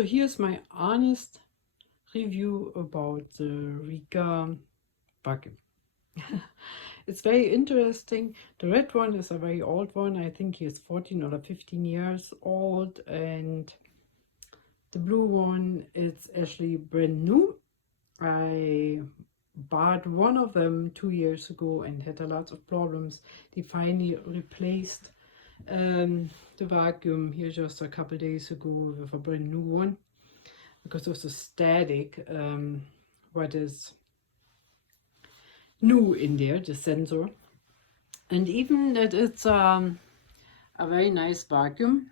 So here's my honest review about the Riccar vacuum. It's very interesting. The red one is a very old one. I think he is 14 or 15 years old, and the blue one is actually brand new. I bought one of them 2 years ago and had a lot of problems. They finally replaced the vacuum here just a couple days ago with a brand new one because of the static. What is new in there, the sensor, and even that it's a very nice vacuum.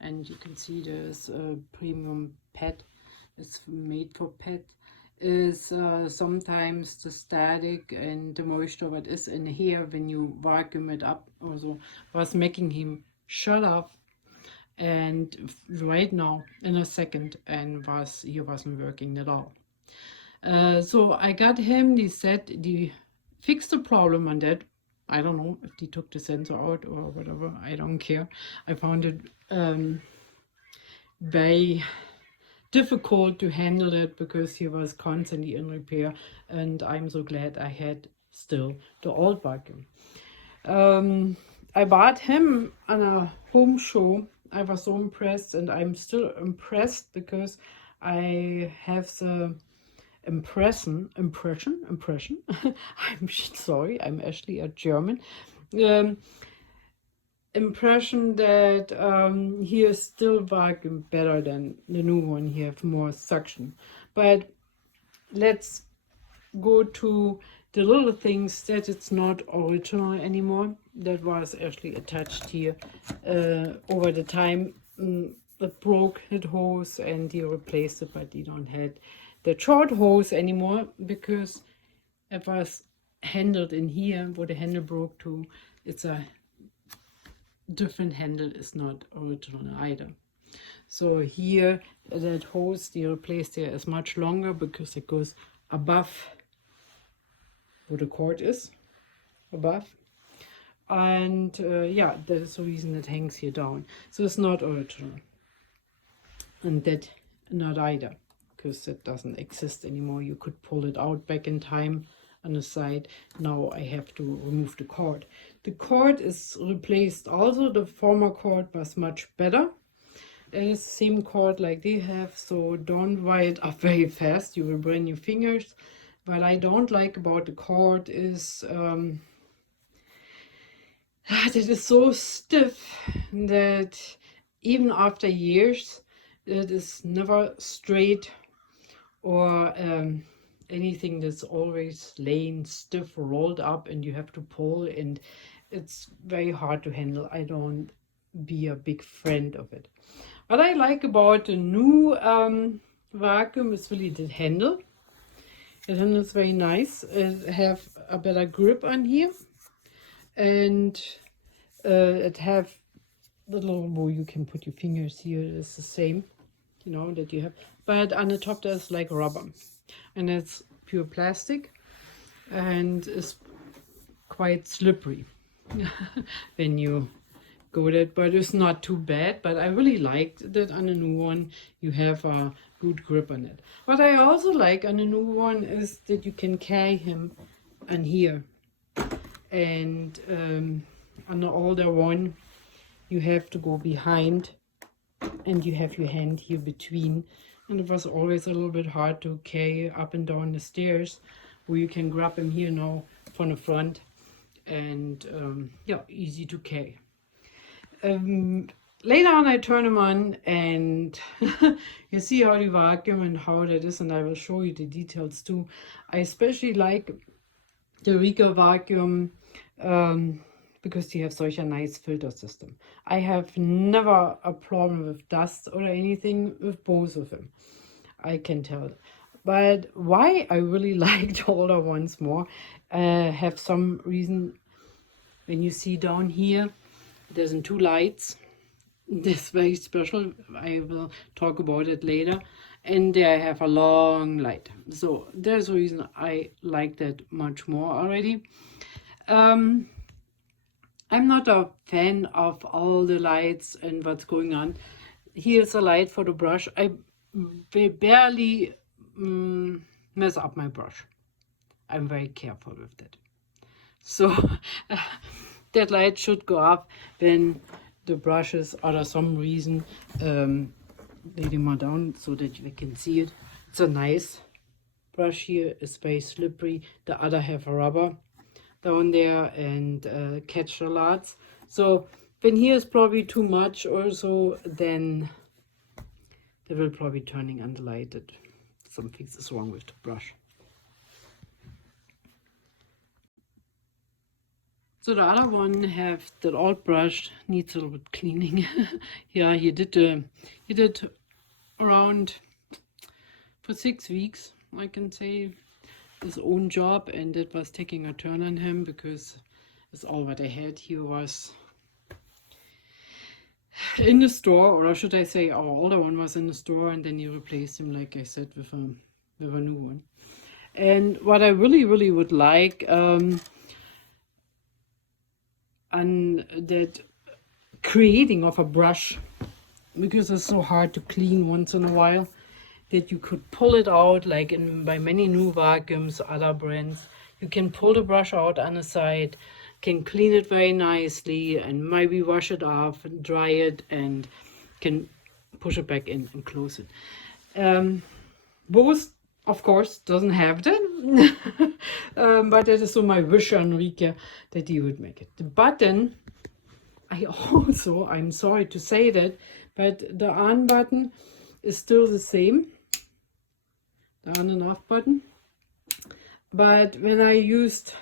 And you can see there's a premium pet. It's made for pet. Is sometimes the static and the moisture that is in here when you vacuum it up also was making him shut off, and right now in a second, and he wasn't working at all. So I got him. They said they fixed the problem on that. I don't know if they took the sensor out or whatever. I don't care. I found it very difficult to handle it because he was constantly in repair, and I'm so glad I had still the old vacuum. I bought him on a home show. I was so impressed, and I'm still impressed because I have the impression. I'm sorry, I'm actually a German. Impression that he is still vacuum better than the new one. He have more suction. But let's go to the little things that it's not original anymore. That was actually attached here over the time. It broke that hose and they replaced it, but they don't have the short hose anymore because it was handled in here where the handle broke to. It's a different handle, is not original either. So here that hose they replaced there is much longer because it goes above where the cord is, above. And yeah, that is the reason it hangs here down. So it's not original. And that not either, because it doesn't exist anymore. You could pull it out back in time on the side. Now I have to remove the cord. The cord is replaced also. The former cord was much better. It's the same cord like they have, so don't wire it up very fast. You will burn your fingers. What I don't like about the cord is that it is so stiff that even after years it is never straight or anything. That's always laying stiff, rolled up, and you have to pull, and it's very hard to handle. I don't be a big friend of it. What I like about the new vacuum is really the handle. The handle is very nice. It have a better grip on here, and it have the little where you can put your fingers here. It's the same, you know, that you have, but on the top there's like rubber, and it's pure plastic, and it's quite slippery when you go that, but it's not too bad. But I really liked that on the new one you have a good grip on it. What I also like on the new one is that you can carry him on here, and on the older one you have to go behind and you have your hand here between, and it was always a little bit hard to carry up and down the stairs, where you can grab him here now from the front, and yeah, easy to carry. Later on I turn them on and you see how the vacuum and how that is, and I will show you the details too. I especially like the Riccar vacuum because they have such a nice filter system. I have never a problem with dust or anything with both of them, I can tell. But why I really like the older ones more, have some reason. When you see down here, there's two lights. This very special. I will talk about it later. And there I have a long light. So there's a reason I like that much more already. I'm not a fan of all the lights and what's going on. here's a light for the brush. I barely mess up my brush. I'm very careful with that. So that light should go up when the brushes are for some reason lay them more down so that you can see it. It's a nice brush here. It's very slippery. The other have a rubber down there and catch a lot. So when here is probably too much or so, then they will probably turning on the light that something is wrong with the brush. So the other one have that old brush needs a little bit cleaning. Yeah, he did around for 6 weeks, I can say, his own job, and it was taking a turn on him because it's all what I had here was in the store, or should I say our older one was in the store, and then you replaced him, like I said, with a new one. And what I really would like on that creating of a brush, because it's so hard to clean once in a while, that you could pull it out, like by many new vacuums, other brands, you can pull the brush out on the side, can clean it very nicely, and maybe wash it off and dry it, and can push it back in and close it. Both, of course, doesn't have that, but that is so my wish on Riccar that he would make it. The button, I'm sorry to say that, but the on button is still the same, the on and off button. But when I used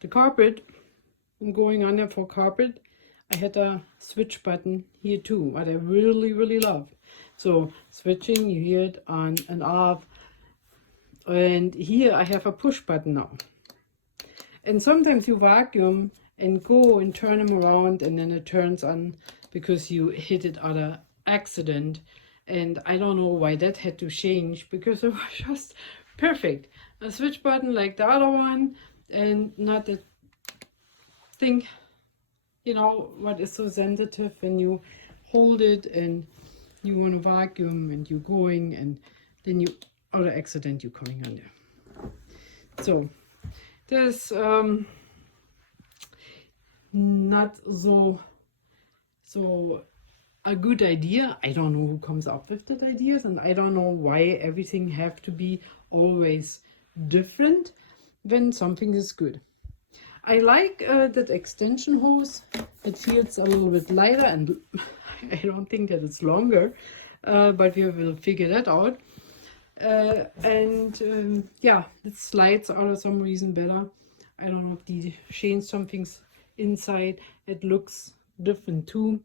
the carpet, going on there for carpet, I had a switch button here too, what I really love. So switching, you hear it on and off. And here I have a push button now. And sometimes you vacuum and go and turn them around, and then it turns on because you hit it on an accident. And I don't know why that had to change, because it was just perfect. A switch button like the other one, and not that thing, you know, what is so sensitive when you hold it and you want to vacuum and you're going, and then you, out of accident, you're coming on there. So there's not so a good idea. I don't know who comes up with that ideas, and I don't know why everything have to be always different when something is good. I like that extension hose. It feels a little bit lighter, and I don't think that it's longer, but we will figure that out. Yeah, it slides out of some reason better. I don't know if they change something inside. It looks different too,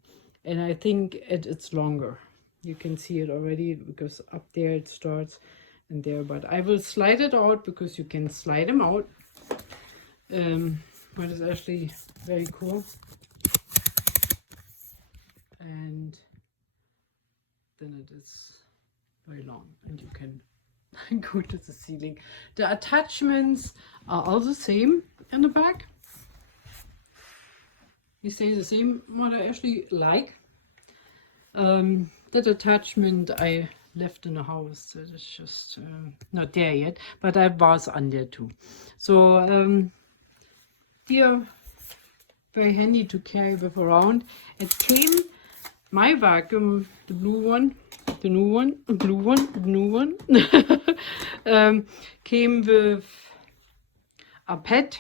and I think it's longer. You can see it already because up there it starts and there, but I will slide it out because you can slide them out. But it's actually very cool. And then it is very long and you can go to the ceiling. The attachments are all the same in the back. You say the same, what I actually like. That attachment I left in the house. That is just not there yet, but I was on there too. So here, very handy to carry with around. It came, my vacuum, the blue one, the new one, blue one, the new one, came with a pet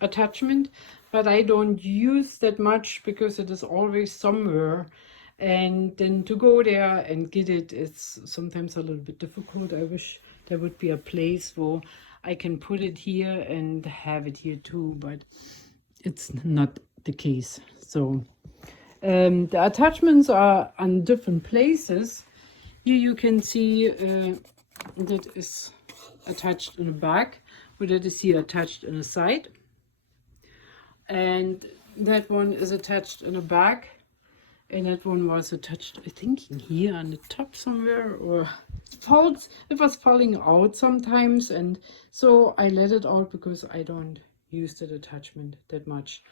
attachment, but I don't use that much because it is always somewhere, and then to go there and get it is sometimes a little bit difficult. I wish there would be a place where I can put it here and have it here too, but it's not the case. So the attachments are on different places. Here you can see that is attached in the back, but that is here attached in the side, and that one is attached in the back, and that one was attached, I think, in here on the top somewhere, or it was falling out sometimes, and so I let it out because I don't use that attachment that much,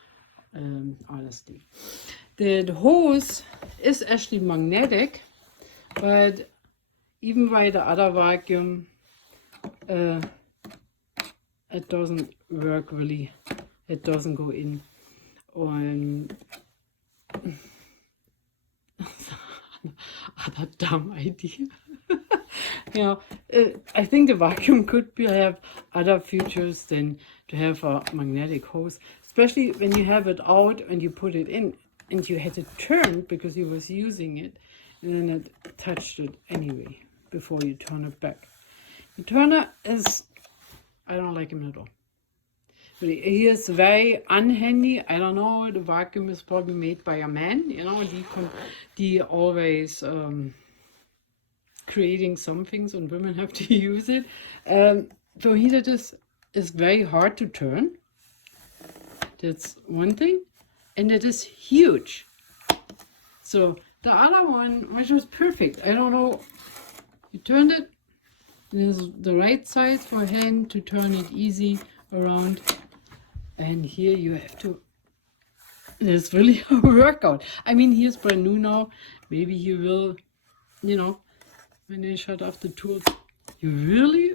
honestly. The hose is actually magnetic, but even by the other vacuum, it doesn't work really. It doesn't go in on other dumb idea. You know, I think the vacuum could have other features than to have a magnetic hose, especially when you have it out and you put it in and you had to turn because you was using it, and then it touched it anyway before you turn it back. The turner is, I don't like him at all. But he is very unhandy. I don't know, the vacuum is probably made by a man, you know, the always creating some things and women have to use it. So heater is very hard to turn. That's one thing. And it is huge. So the other one, which was perfect, I don't know, you turned it, there's the right size for hand to turn it easy around. And here you have to, it's really a workout. I mean, he is brand new now. Maybe he will, you know, when they shut off the tools, you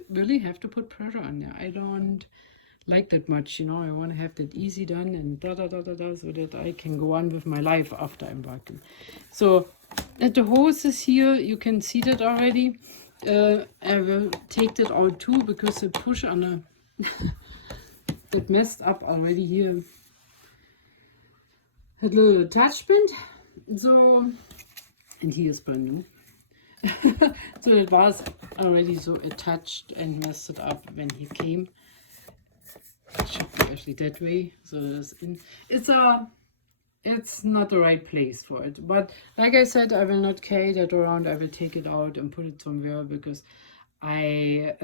really have to put pressure on there. I don't like that much, you know. I want to have that easy done and so that I can go on with my life after I'm vacuuming. So at the hose is here, you can see that already. I will take that out too because the push on a that messed up already here. Had a little attachment. So, and he is brand new. So it was already so attached and messed it up when he came. It should be actually that way. So it's not the right place for it. But like I said, I will not carry that around. I will take it out and put it somewhere because I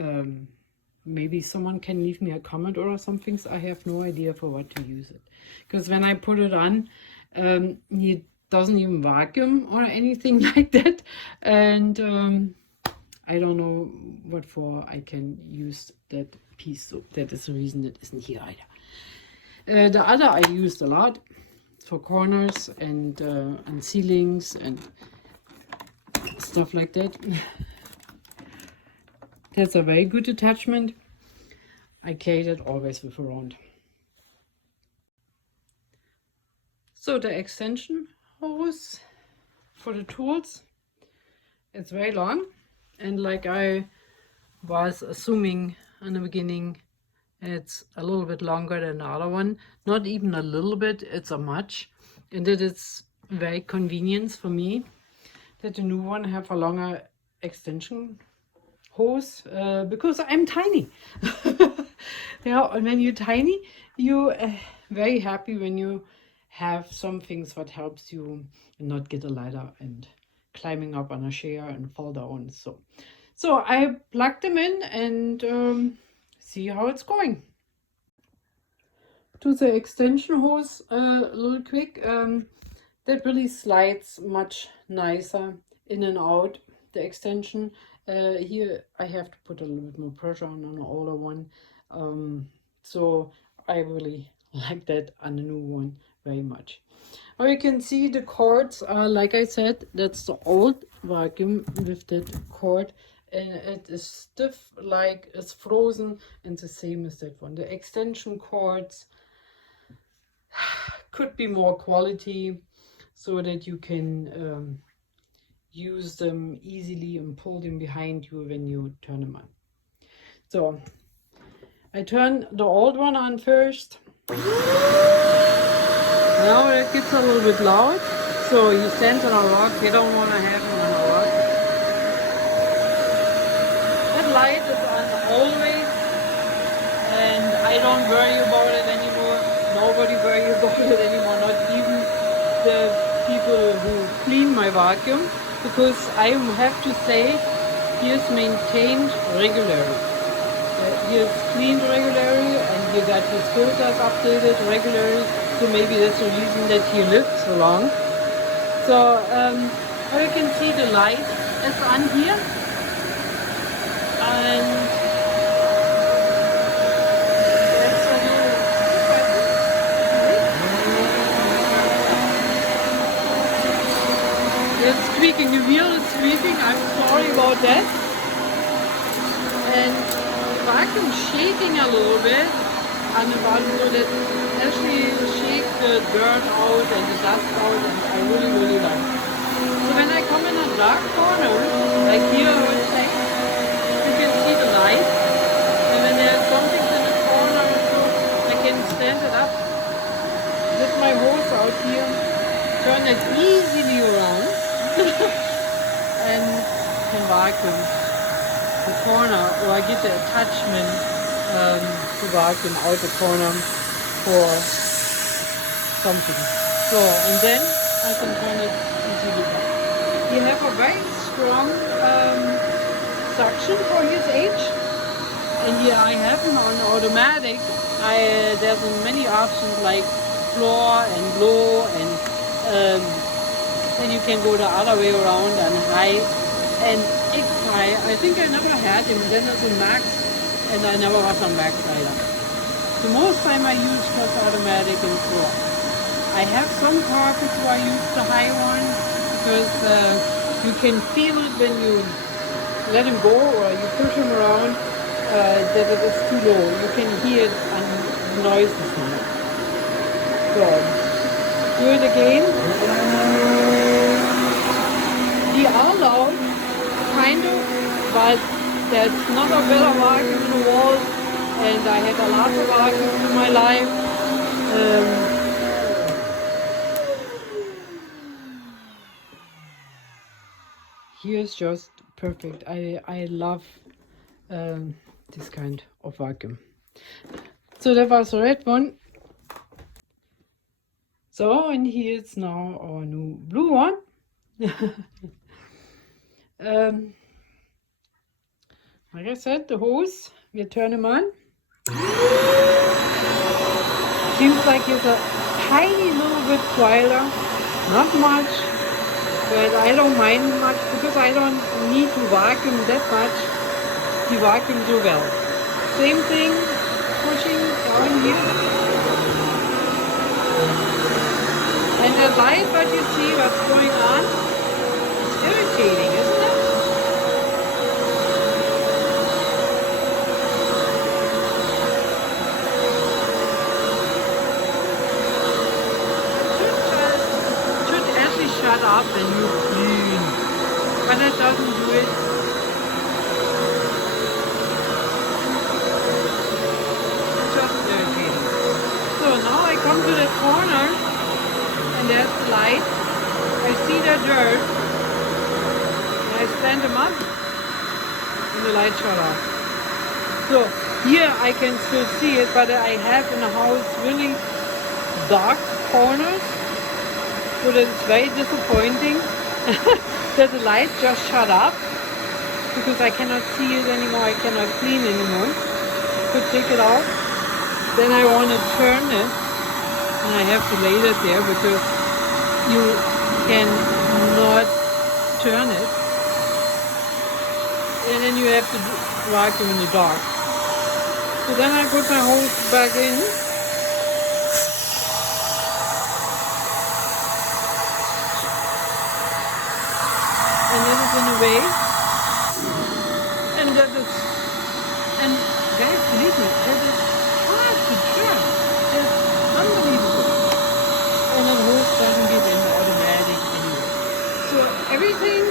maybe someone can leave me a comment or something. So I have no idea for what to use it. Because when I put it on, he doesn't even vacuum or anything like that, and I don't know what for I can use that piece, so that is the reason it isn't here either. The other I used a lot for corners and ceilings and stuff like that. That's a very good attachment. I carry that always with around. So the extension hose for the tools, it's very long, and like I was assuming in the beginning, it's a little bit longer than the other one. Not even a little bit, it's a much, and that is very convenient for me that the new one have a longer extension hose because I'm tiny. Yeah, and when you're tiny, you very happy when you have some things that helps you not get a ladder and climbing up on a chair and fall down. So I plug them in and see how it's going. To the extension hose, a little quick, that really slides much nicer in and out, the extension. Here I have to put a little bit more pressure on an older one. So I really like that on the new one very much. Or you can see the cords are, like I said, that's the old vacuum with that cord, and it is stiff like it's frozen, and the same as that one. The extension cords could be more quality so that you can use them easily and pull them behind you when you turn them on. So I turn the old one on first. Now it gets a little bit loud, so you stand on a rock, you don't want to have it on a rock. That light is on always, and I don't worry about it anymore. Nobody worries about it anymore, not even the people who clean my vacuum, because I have to say he is maintained regularly. He is cleaned regularly, and he got his filters updated regularly. So maybe that's the reason that he lived so long. So how you can see the light is on here, and that's a little talking. The wheel is squeaking. I'm sorry about that. And the vacuum shaking a little bit on the bottom so that actually shake the dirt out and the dust out, and I really, really like it. So when I come in a dark corner, like here, I would say, you can see the light. And when there's something in the corner, I can stand it up with my hose out here, turn it easily around, and can vacuum the corner, or I get the attachment to vacuum out the corner for something. So, and then I can turn it easily up. He have a very strong suction for his age, and here I have him on automatic. There's many options like floor and low, and then you can go the other way around and high and X high. I think I never had him. Then it's a max, and I never was on max either. The most time I use was automatic and floor. I have some carpets where I use the high one because you can feel it when you let him go or you push him around that it is too low. You can hear it and noises now. So do it again. They are loud, kind of, but that's not a better vacuum in the world, and I had a lot of vacuums in my life. Here's just perfect. I love this kind of vacuum. So that was the red one. So, and here's now our new blue one. Like I said, the hose, we turn him on. Seems like it's a tiny little bit quieter, not much, but I don't mind much because I don't need to vacuum that much. He vacuums so well. Same thing, pushing down here. And the light, but you see what's going on, it's irritating, isn't it? Should actually shut up and you clean, but it doesn't do it. It's just irritating. So now I come to the corner, and there's the light. I see the dirt. I stand them up, and the light shut off. So here I can still see it, but I have in the house really dark corners, so that it's very disappointing that the light just shut up because I cannot see it anymore. I cannot clean anymore. Could take it out. Then I want to turn it, and I have to lay it there because you cannot turn it, and then you have to vacuum in the dark. So then I put my hose back in, and this is in a way, and that is, and guys, believe me, that is hard to turn. It's unbelievable. And the hose doesn't get in the automatic anyway. So everything,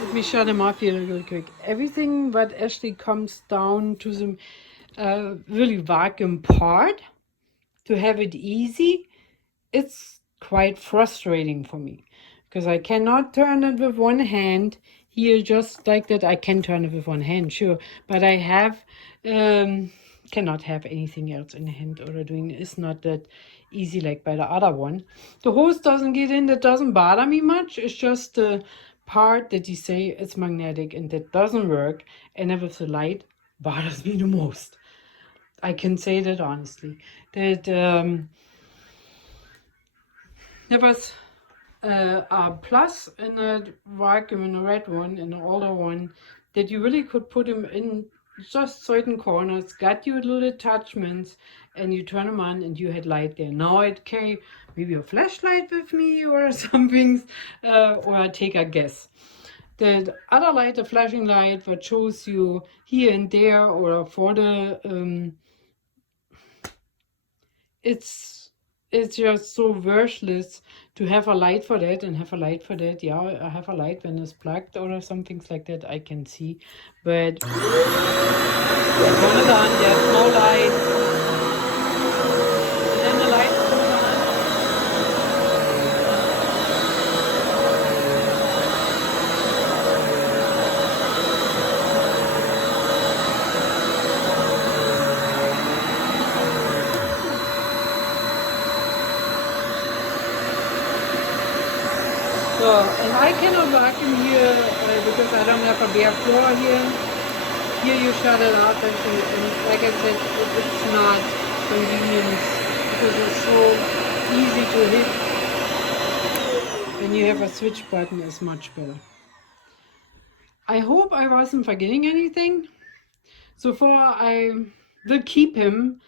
let me shut them off here real quick. Everything but actually comes down to the really vacuum part, to have it easy, it's quite frustrating for me because I cannot turn it with one hand. Here, just like that, I can turn it with one hand, sure, but I have cannot have anything else in the hand or doing. It's not that easy like by the other one. The hose doesn't get in. That doesn't bother me much. It's just the part that you say it's magnetic and that doesn't work, and then with the light bothers me the most. I can say that honestly. That there was a plus in the vacuum, in the red one, in the older one, that you really could put them in just certain corners, got your little attachments, and you turn them on and you had light there. Now I'd carry maybe a flashlight with me or something, or I take a guess. The other light, the flashing light, what shows you here and there, or for the, it's just so worthless to have a light for that and have a light for that. Yeah, I have a light when it's plugged or some things like that I can see, but turn it on, there's no light, and then the light goes on. So, and I cannot vacuum here because I don't have a bare floor here. Here you shut it off, and like I said, it's not convenient because it's so easy to hit. When you have a switch button, is much better. I hope I wasn't forgetting anything. So far, I will keep him,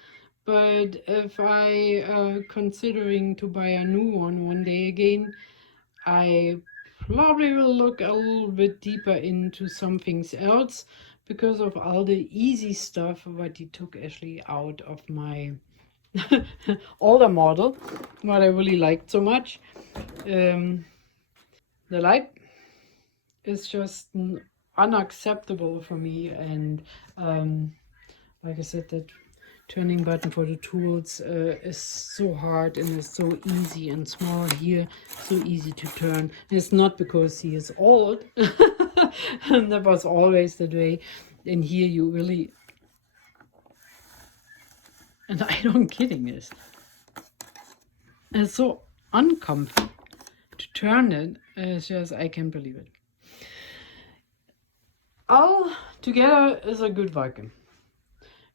but if I considering to buy a new one day again, I probably will look a little bit deeper into some things else because of all the easy stuff what he took actually out of my older model, what I really liked so much. The light is just unacceptable for me, and like I said, that turning button for the tools is so hard and it's so easy, and small here, so easy to turn. And it's not because he is old, and that was always the way. And here you really, and I don't kidding this, it's so uncomfortable to turn it. It's just, I can't believe it. All together is a good vacuum.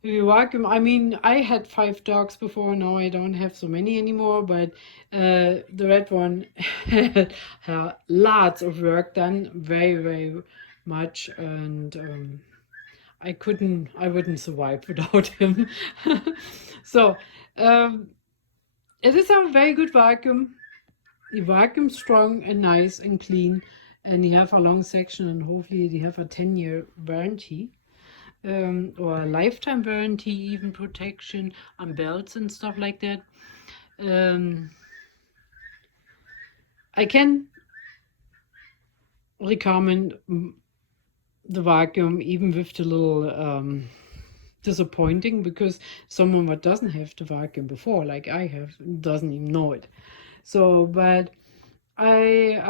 If you vacuum, I mean, I had 5 dogs before, now I don't have so many anymore, but the red one had lots of work done, very, very much, and I wouldn't survive without him. So, it is a very good vacuum. You vacuum strong and nice and clean, and you have a long section, and hopefully you have a 10-year warranty. Or a lifetime warranty, even protection on belts and stuff like that. I can recommend the vacuum even with the little disappointing, because someone that doesn't have the vacuum before, like I have, doesn't even know it. So, but I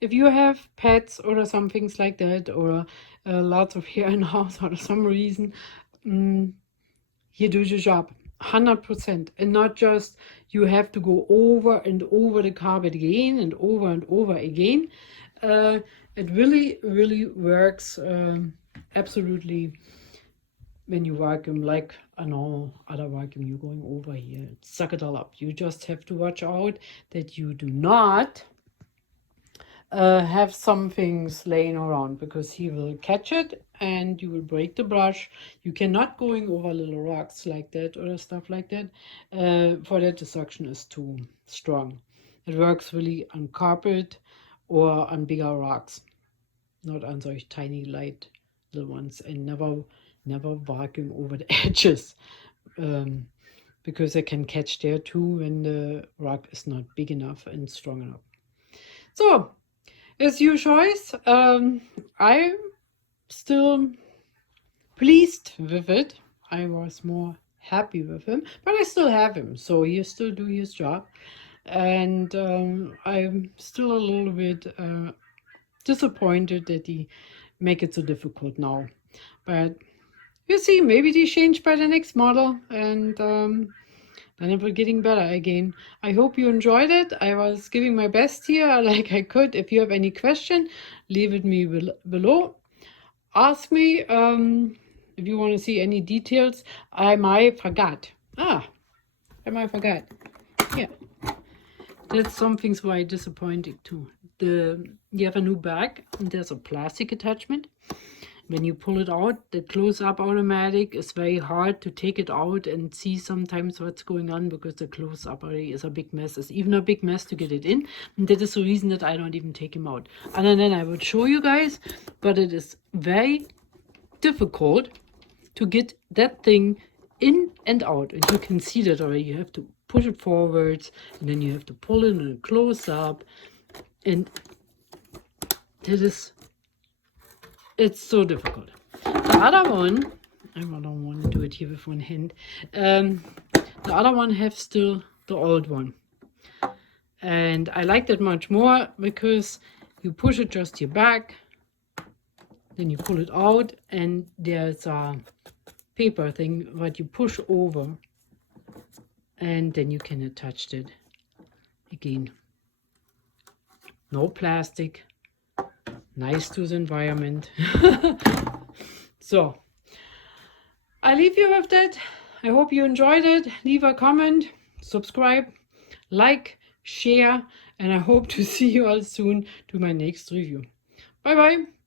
if you have pets or some things like that, or lots of hair in the house or some reason, you do your job 100%, and not just you have to go over and over the carpet again and over again. It really works absolutely when you vacuum like a normal other vacuum. You're going over here, suck it all up. You just have to watch out that you do not have some things laying around, because he will catch it and you will break the brush. You cannot going over little rocks like that or stuff like that. For that, the suction is too strong. It works really on carpet or on bigger rocks, not on such tiny light little ones. And never vacuum over the edges, because they can catch there too when the rock is not big enough and strong enough. So it's your choice. I'm still pleased with it. I was more happy with him, but I still have him, so he still do his job. And I'm still a little bit disappointed that he make it so difficult now. But you see, maybe they change by the next model, and then it will getting better again. I hope you enjoyed it. I was giving my best here like I could. If you have any question, leave it me below. Ask me if you want to see any details. I might forgot. Yeah. That's something why disappointing too. You have a new bag and there's a plastic attachment, When you pull it out, the close-up automatic is very hard to take it out and see sometimes what's going on, because the close-up already is a big mess. It's even a big mess to get it in, and that is the reason that I don't even take him out. And then I would show you guys, but it is very difficult to get that thing in and out, and you can see that already. You have to push it forwards, and then you have to pull it in a close-up, and that is, it's so difficult. The other one, I don't want to do it here with one hand. The other one have still the old one, and I like that much more because you push it just here back, then you pull it out, and there's a paper thing that you push over, and then you can attach it again. No plastic, nice to the environment. So I leave you with that. I hope you enjoyed it. Leave a comment, subscribe, like, share, and I hope to see you all soon to my next review. Bye bye.